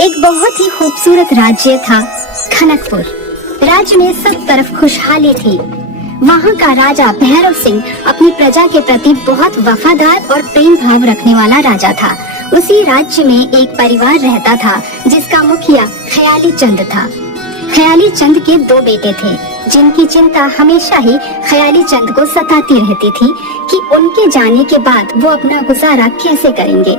एक बहुत ही खूबसूरत राज्य था खनकपुर। राज्य में सब तरफ खुशहाली थी। वहाँ का राजा भैरव सिंह अपनी प्रजा के प्रति बहुत वफादार और प्रेम भाव रखने वाला राजा था। उसी राज्य में एक परिवार रहता था जिसका मुखिया ख्याली चंद था। ख्याली चंद के दो बेटे थे जिनकी चिंता हमेशा ही ख्याली चंद को सताती रहती थी कि उनके जाने के बाद वो अपना गुजारा कैसे करेंगे।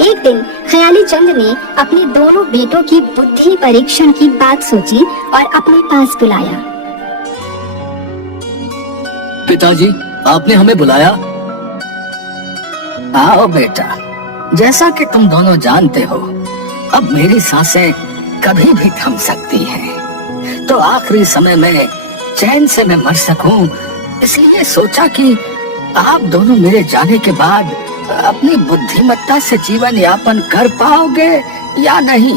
एक दिन ख्याली चंद ने अपने दोनों बेटों की बुद्धि परीक्षण की बात सोची और अपने पास बुलाया। पिताजी, आपने हमें बुलाया? आओ बेटा, जैसा कि तुम दोनों जानते हो, अब मेरी सांसें कभी भी थम सकती हैं। तो आखिरी समय में चैन से मैं मर सकूं, इसलिए सोचा कि आप दोनों मेरे जाने के बाद अपनी बुद्धिमत्ता से जीवन यापन कर पाओगे या नहीं,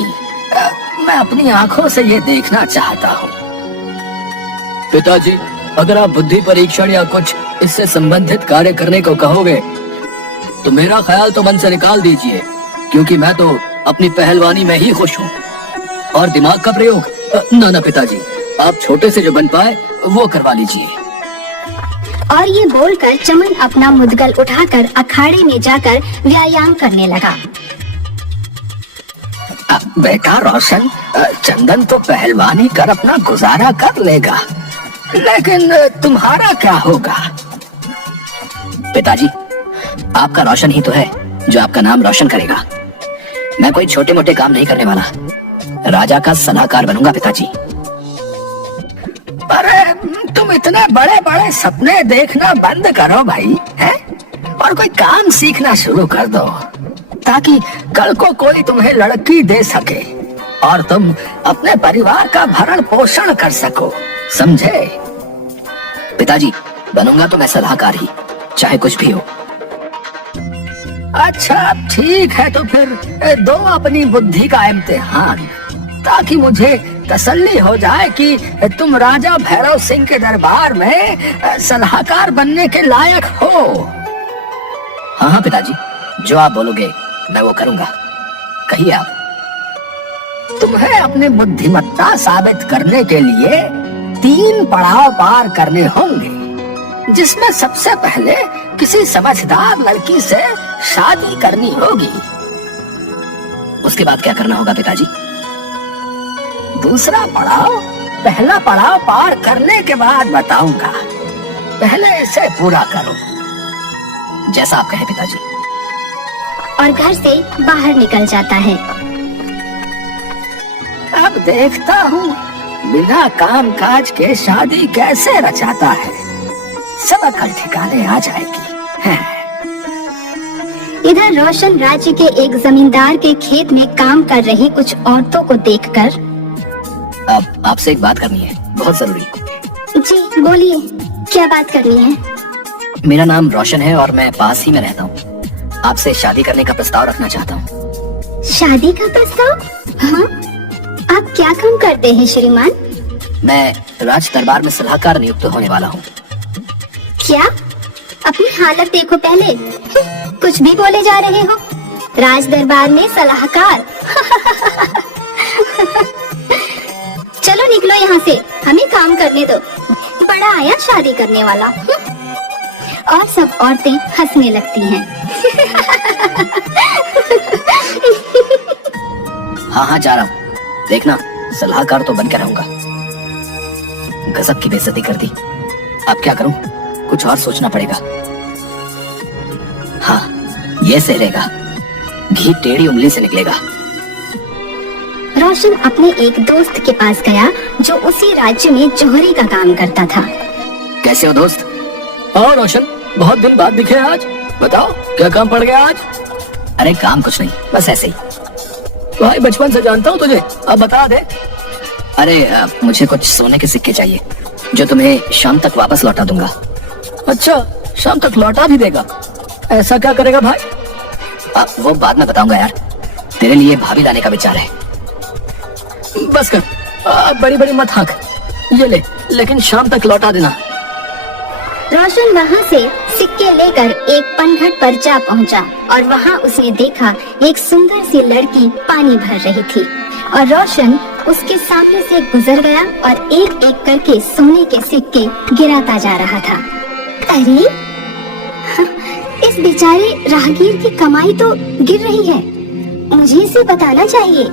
मैं अपनी आंखों से ये देखना चाहता हूँ। पिताजी, अगर आप बुद्धि परीक्षण या कुछ इससे संबंधित कार्य करने को कहोगे तो मेरा ख्याल तो मन से निकाल दीजिए, क्योंकि मैं तो अपनी पहलवानी में ही खुश हूँ। और दिमाग का प्रयोग ना पिताजी, आप छोटे से जो बन पाए वो करवा लीजिए। और ये बोलकर चमन अपना मुद्गल उठाकर अखाड़े में जाकर व्यायाम करने लगा। बेटा रोशन, चंदन तो पहलवानी कर अपना गुजारा कर लेगा, लेकिन तुम्हारा क्या होगा? पिताजी, आपका रोशन ही तो है जो आपका नाम रोशन करेगा। मैं कोई छोटे मोटे काम नहीं करने वाला, राजा का सलाहकार बनूंगा पिताजी। अरे तुम इतने बड़े बड़े सपने देखना बंद करो भाई, हैं? और कोई काम सीखना शुरू कर दो ताकि कल को कोई तुम्हें लड़की दे सके और तुम अपने परिवार का भरण पोषण कर सको, समझे? पिताजी, बनूंगा तो मैं सलाहकार ही, चाहे कुछ भी हो। अच्छा ठीक है, तो फिर दो अपनी बुद्धि का इम्तिहान, ताकि मुझे तसल्ली हो जाए कि तुम राजा भैरव सिंह के दरबार में सलाहकार बनने के लायक हो। हाँ हाँ पिताजी, जो आप बोलोगे मैं वो करूंगा। कहिए आप। तुम्हें अपनी बुद्धिमत्ता साबित करने के लिए 3 पड़ाव पार करने होंगे, जिसमें सबसे पहले किसी समझदार लड़की से शादी करनी होगी। उसके बाद क्या करना होगा पिताजी? दूसरा पड़ाव पहला पड़ाव पार करने के बाद बताऊंगा, पहले इसे पूरा करो। जैसा आप कहें पिताजी। और घर से बाहर निकल जाता है। अब देखता हूँ बिना काम काज के शादी कैसे रचाता है, सब अकल ठिकाने आ जाएगी। इधर रोशन राज्य के एक जमींदार के खेत में काम कर रही कुछ औरतों को देखकर, अब आपसे एक बात करनी है, बहुत जरूरी। जी बोलिए, क्या बात करनी है? मेरा नाम रोशन है और मैं पास ही में रहता हूँ। आपसे शादी करने का प्रस्ताव रखना चाहता हूँ। शादी का प्रस्ताव? हाँ, आप क्या काम करते हैं श्रीमान? मैं राज दरबार में सलाहकार नियुक्त होने वाला हूँ। क्या? अपनी हालत देखो पहले, कुछ भी बोले जा रहे हो। राज दरबार में सलाहकार? चलो निकलो यहाँ से, हमें काम करने दो। बड़ा आया शादी करने वाला। और सब औरतें हंसने लगती हैं। हाँ हाँ जा रहा हूँ, देखना सलाहकार तो बनकर रहूंगा। गजब की बेइज्जती कर दी, अब क्या करूं? कुछ और सोचना पड़ेगा। हाँ, ये सही रहेगा, घी टेढ़ी उंगली से निकलेगा। रोशन अपने एक दोस्त के पास गया जो उसी राज्य में जोहरी का काम करता था। कैसे हो दोस्त? और रोशन, बहुत दिन बाद दिखे आज, बताओ क्या काम पड़ गया आज? अरे काम कुछ नहीं, बस ऐसे ही। भाई बचपन से जानता हूँ तुझे, अब बता दे। अरे मुझे कुछ सोने के सिक्के चाहिए जो तुम्हें शाम तक वापस लौटा दूंगा। अच्छा, शाम तक लौटा भी देगा? ऐसा क्या करेगा भाई? वो बाद में बताऊंगा यार, तेरे लिए भाभी लाने का विचार है। बस कर, बड़ी बड़ी मत हाँक, ये ले, लेकिन शाम तक लौटा देना। रोशन वहाँ से सिक्के लेकर एक पनघट पर जा पहुंचा और वहां उसने देखा एक सुंदर सी लड़की पानी भर रही थी और रोशन उसके सामने से गुजर गया और एक एक करके सोने के सिक्के गिराता जा रहा था। अरे इस बेचारे राहगीर की कमाई तो गिर रही है, मुझे इसे बताना चाहिए।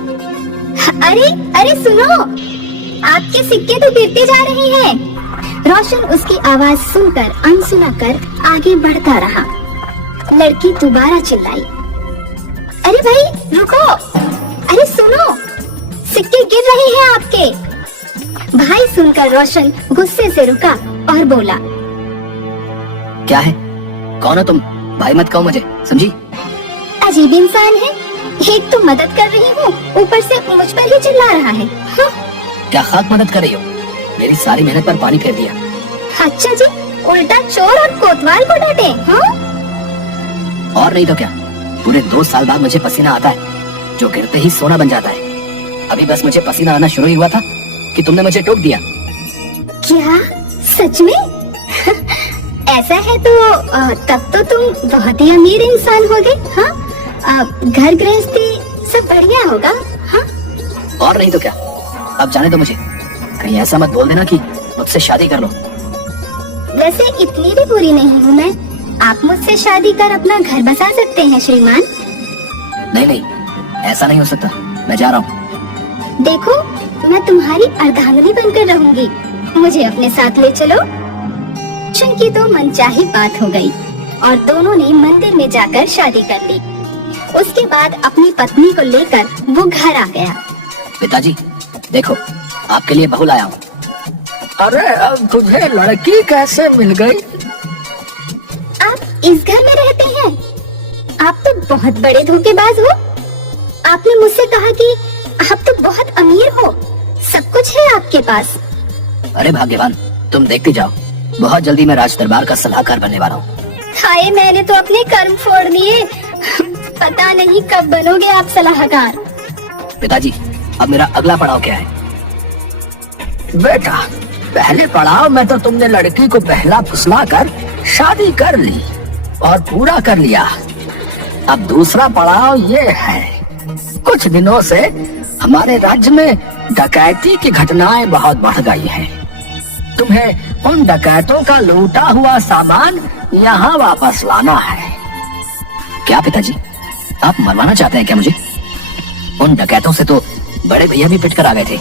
अरे अरे सुनो, आपके सिक्के तो गिरते जा रहे हैं। रोशन उसकी आवाज सुनकर अनसुना कर आगे बढ़ता रहा। लड़की दोबारा चिल्लाई, अरे भाई रुको, अरे सुनो, सिक्के गिर रहे हैं आपके। भाई सुनकर रोशन गुस्से से रुका और बोला, क्या है, कौन हो तुम? भाई मत कहो मुझे, समझी? अजीब इंसान है, एक तो मदद कर रही हूँ, ऊपर से मुझ पर ही चिल्ला रहा है। हाँ? क्या खाक मदद कर रही हो? मेरी सारी मेहनत पर पानी फेर दिया। अच्छा जी, उल्टा चोर और कोतवाल को डांटे। हाँ? और नहीं तो क्या, पूरे 2 साल बाद मुझे पसीना आता है जो गिरते ही सोना बन जाता है। अभी बस मुझे पसीना आना शुरू ही हुआ था कि तुमने मुझे टोक दिया। क्या सच में? ऐसा है तो तब तो तुम बहुत ही अमीर इंसान होगे। हाँ? घर गृहस्थी सब बढ़िया होगा। हाँ? और नहीं तो क्या, अब जाने दो मुझे, कहीं ऐसा मत बोल देना कि मुझसे शादी कर लो। वैसे इतनी भी बुरी नहीं हूँ मैं, आप मुझसे शादी कर अपना घर बसा सकते हैं श्रीमान। नहीं नहीं, ऐसा नहीं हो सकता, मैं जा रहा हूँ। देखो, मैं तुम्हारी अर्धांगिनी बनकर रहूंगी, मुझे अपने साथ ले चलो। रोशन की तो मनचाही बात हो गई और दोनों ने मंदिर में जाकर शादी कर ली। उसके बाद अपनी पत्नी को लेकर वो घर आ गया। पिताजी देखो, आपके लिए बहू लाया हूँ। अरे अब तुझे लड़की कैसे मिल गई? आप इस घर में रहते हैं? आप तो बहुत बड़े धोखेबाज हो। आपने मुझसे कहा कि आप तो बहुत अमीर हो, सब कुछ है आपके पास। अरे भाग्यवान, तुम देखते जाओ, बहुत जल्दी मैं राज दरबार का सलाहकार बनने वाला हूँ। हाय, मैंने तो अपने कर्म फोड़ दिए, पता नहीं कब बनोगे आप सलाहकार। पिताजी, अब मेरा अगला पड़ाव क्या है? बेटा, पहले पड़ाव में तो तुमने लड़की को पहला फुसला कर शादी कर ली और पूरा कर लिया। अब दूसरा पड़ाव ये है, कुछ दिनों से हमारे राज्य में डकैती की घटनाएं बहुत बढ़ गई हैं। तुम्हें उन डकैतों का लूटा हुआ सामान यहाँ वापस लाना है। क्या पिताजी, आप मरवाना चाहते हैं क्या मुझे? उन डकैतों से तो बड़े भैया भी पिट कर आ गए थे,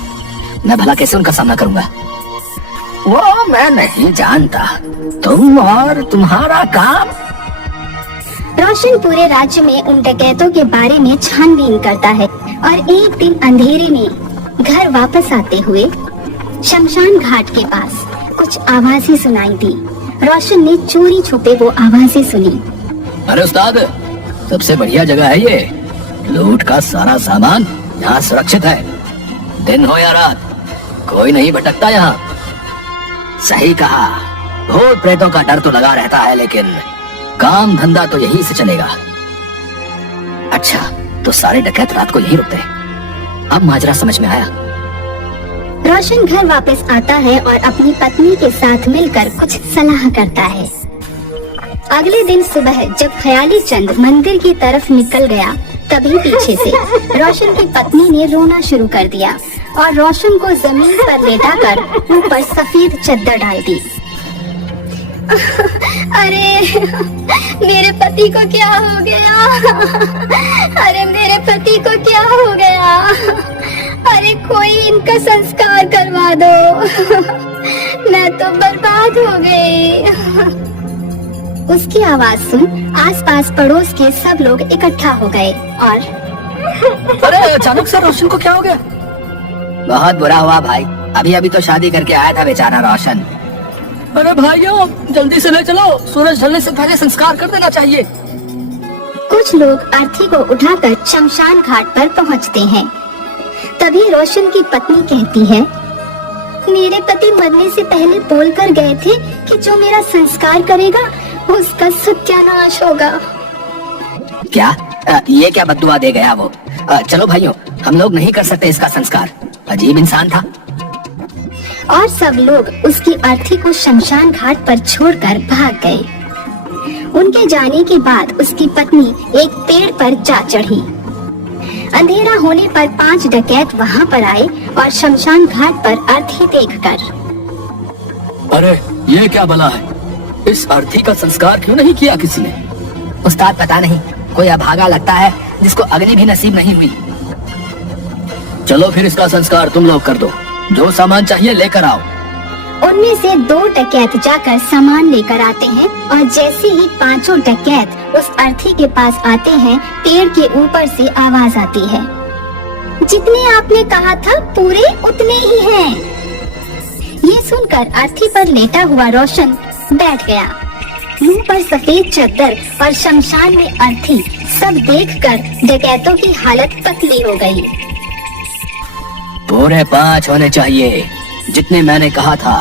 मैं भला कैसे उनका सामना करूंगा? वो मैं नहीं जानता, तुम और तुम्हारा काम। रोशन पूरे राज्य में उन डकैतों के बारे में छानबीन करता है और एक दिन अंधेरे में घर वापस आते हुए शमशान घाट के पास कुछ आवाजें सुनाई दी। रोशन ने चोरी छुपे वो आवाजें सुनी। अरे उस्ताद, सबसे बढ़िया जगह है ये, लूट का सारा सामान यहाँ सुरक्षित है, दिन हो या रात कोई नहीं भटकता यहाँ। सही कहा, भूत प्रेतों का डर तो लगा रहता है, लेकिन काम धंधा तो यहीं से चलेगा। अच्छा, तो सारे डकैत रात को यहीं रुकते हैं, अब माजरा समझ में आया। रोशन घर वापस आता है और अपनी पत्नी के साथ मिलकर कुछ सलाह करता है। अगले दिन सुबह जब ख्याली चंद मंदिर की तरफ निकल गया, तभी पीछे से रोशन की पत्नी ने रोना शुरू कर दिया और रोशन को जमीन पर लेटाकर ऊपर सफेद चद्दर डाल दी। अरे मेरे पति को क्या हो गया? अरे मेरे पति को क्या हो गया? अरे कोई इनका संस्कार करवा दो, मैं तो बर्बाद हो गई। उसकी आवाज सुन आसपास पड़ोस के सब लोग इकट्ठा हो गए और अरे अचानक से रोशन को क्या हो गया? बहुत बुरा हुआ भाई, अभी अभी तो शादी करके आया था बेचारा रोशन। अरे भाइयों, जल्दी से ले चलो, सूरज ढलने से पहले संस्कार कर देना चाहिए। कुछ लोग अर्थी को उठाकर शमशान घाट पर पहुंचते हैं। तभी रोशन की पत्नी कहती है, मेरे पति मरने से पहले बोलकर गए थे कि जो मेरा संस्कार करेगा उसका सत्यानाश होगा। क्या? ये क्या बद्दुआ दे गया वो? चलो भाइयों, हम लोग नहीं कर सकते इसका संस्कार, अजीब इंसान था। और सब लोग उसकी अर्थी को शमशान घाट पर छोड़कर भाग गए। उनके जाने के बाद उसकी पत्नी एक पेड़ पर जा चढ़ी। अंधेरा होने पर 5 डकैत वहां पर आए और शमशान घाट पर अर्थी देखकर, अरे ये क्या बला है? इस अर्थी का संस्कार क्यों नहीं किया किसी ने? उस्ताद पता नहीं, कोई अभागा लगता है जिसको अग्नि भी नसीब नहीं हुई। चलो फिर इसका संस्कार तुम लोग कर दो, जो सामान चाहिए लेकर आओ। उनमें से 2 डकैत जाकर सामान लेकर आते हैं और जैसे ही 5 डकैत उस अर्थी के पास आते हैं, पेड़ के ऊपर से आवाज आती है, जितने आपने कहा था पूरे उतने ही हैं। ये सुनकर अर्थी पर लेटा हुआ रोशन बैठ गया। मुंह पर सफेद चद्दर और शमशान में अर्थी सब देखकर डकैतों की हालत पतली हो गई। पूरे 5 होने चाहिए, जितने मैंने कहा था।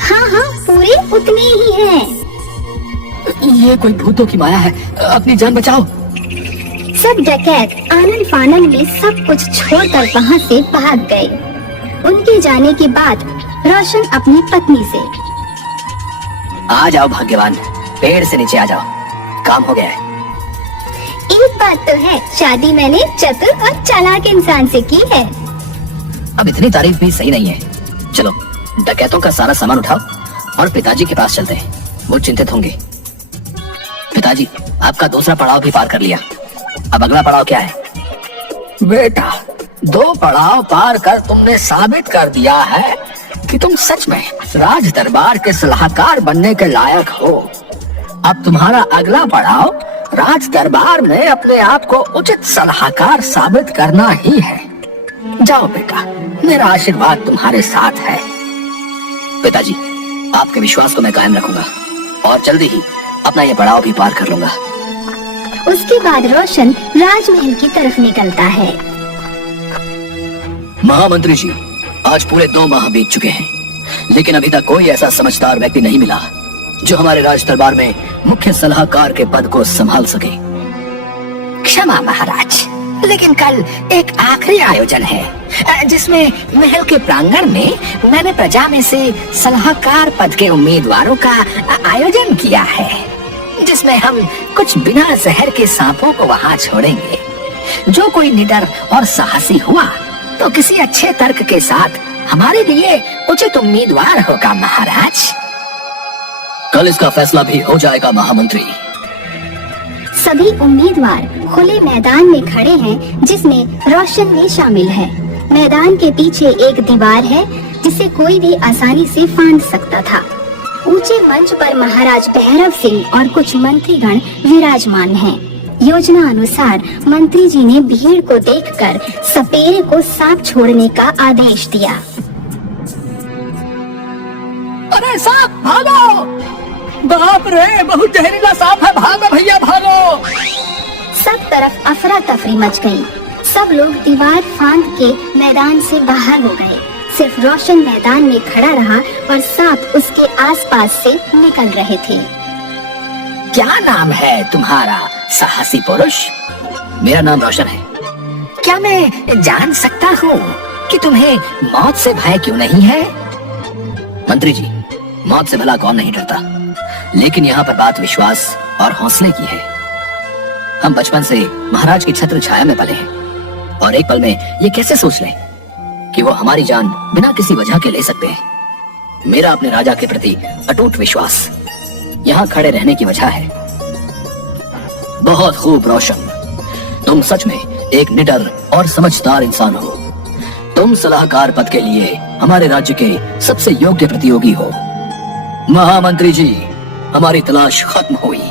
हाँ हाँ, पूरे उतने ही हैं। ये कोई भूतों की माया है, अपनी जान बचाओ। सब डकैत आनन फानन में सब कुछ छोड़कर वहाँ से भाग गए। उनके जाने के बाद रोशन अपनी पत्नी से, आ जाओ भाग्यवान, पेड़ से नीचे आ जाओ, काम हो गया है। एक बात तो है, शादी मैंने चतुर और चालाक इंसान से की है। अब इतनी तारीफ भी सही नहीं है। चलो डकैतों का सारा सामान उठाओ और पिताजी के पास चलते हैं, वो चिंतित होंगे। पिताजी, आपका दूसरा पड़ाव भी पार कर लिया, अब अगला पड़ाव क्या है? बेटा, 2 पड़ाव पार कर तुमने साबित कर दिया है कि तुम सच में राज दरबार के सलाहकार बनने के लायक हो। अब तुम्हारा अगला पड़ाव राज दरबार में अपने आप को उचित सलाहकार साबित करना ही है। जाओ बेटा, मेरा आशीर्वाद तुम्हारे साथ है। पिताजी, आपके विश्वास को मैं कायम रखूंगा और जल्दी ही अपना ये पड़ाव भी पार कर लूंगा। उसके बाद रोशन राजमहल की तरफ निकलता है। महामंत्री जी, आज पूरे 2 माह बीत चुके हैं, लेकिन अभी तक कोई ऐसा समझदार व्यक्ति नहीं मिला जो हमारे राज दरबार में मुख्य सलाहकार के पद को संभाल सके। क्षमा महाराज, लेकिन कल एक आखिरी आयोजन है जिसमें महल के प्रांगण में मैंने प्रजा में से सलाहकार पद के उम्मीदवारों का आयोजन किया है, जिसमें हम कुछ बिना जहर के सांपों को वहां छोड़ेंगे। जो कोई निडर और साहसी हुआ तो किसी अच्छे तर्क के साथ हमारे लिए उचित उम्मीदवार होगा महाराज। कल इसका फैसला भी हो जाएगा महामंत्री। सभी उम्मीदवार खुले मैदान में खड़े हैं, जिसमें रोशन भी शामिल है। मैदान के पीछे एक दीवार है जिसे कोई भी आसानी से फांद सकता था। ऊंचे मंच पर महाराज भैरव सिंह और कुछ मंत्रीगण विराजमान हैं। योजना अनुसार मंत्री जी ने भीड़ को देखकर सपेरे को सांप छोड़ने का आदेश दिया। अरे सांप, भागो! बाप रे, बहुत जहरीला सांप है, भागो भैया भागो! सब तरफ अफरा तफरी मच गई। सब लोग दीवार फांद के मैदान से बाहर हो गए। सिर्फ रोशन मैदान में खड़ा रहा और सांप उसके आसपास से निकल रहे थे। क्या नाम है तुम्हारा साहसी पुरुष? मेरा नाम रोशन है। क्या मैं जान सकता हूँ कि तुम्हें मौत से भय क्यों नहीं है? मंत्री जी, मौत से भला कौन नहीं डरता, लेकिन यहाँ पर बात विश्वास और हौसले की है। हम बचपन से महाराज की छत्र छाया में पले हैं और एक पल में ये कैसे सोच लें कि वो हमारी जान बिना किसी वजह के ले सकते हैं। मेरा अपने राजा के प्रति अटूट विश्वास यहाँ खड़े रहने की वजह है। बहुत खूब रोशन, तुम सच में एक निडर और समझदार इंसान हो। तुम सलाहकार पद के लिए हमारे राज्य के सबसे योग्य प्रतियोगी हो। महामंत्री जी, हमारी तलाश खत्म हुई।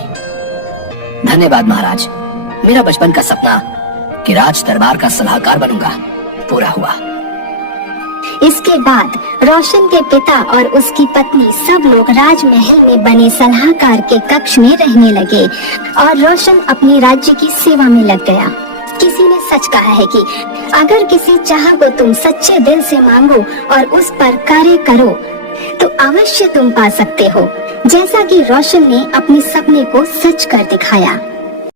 धन्यवाद महाराज। मेरा बचपन का सपना कि राज दरबार का सलाहकार बनूंगा पूरा हुआ। इसके बाद रोशन के पिता और उसकी पत्नी सब लोग राजमहल में बने सलाहकार के कक्ष में रहने लगे और रोशन अपने राज्य की सेवा में लग गया। किसी ने सच कहा है कि अगर किसी चाह को तुम सच्चे दिल से मांगो और उस पर कार्य करो तो अवश्य तुम पा सकते हो, जैसा कि रोशन ने अपने सपने को सच कर दिखाया।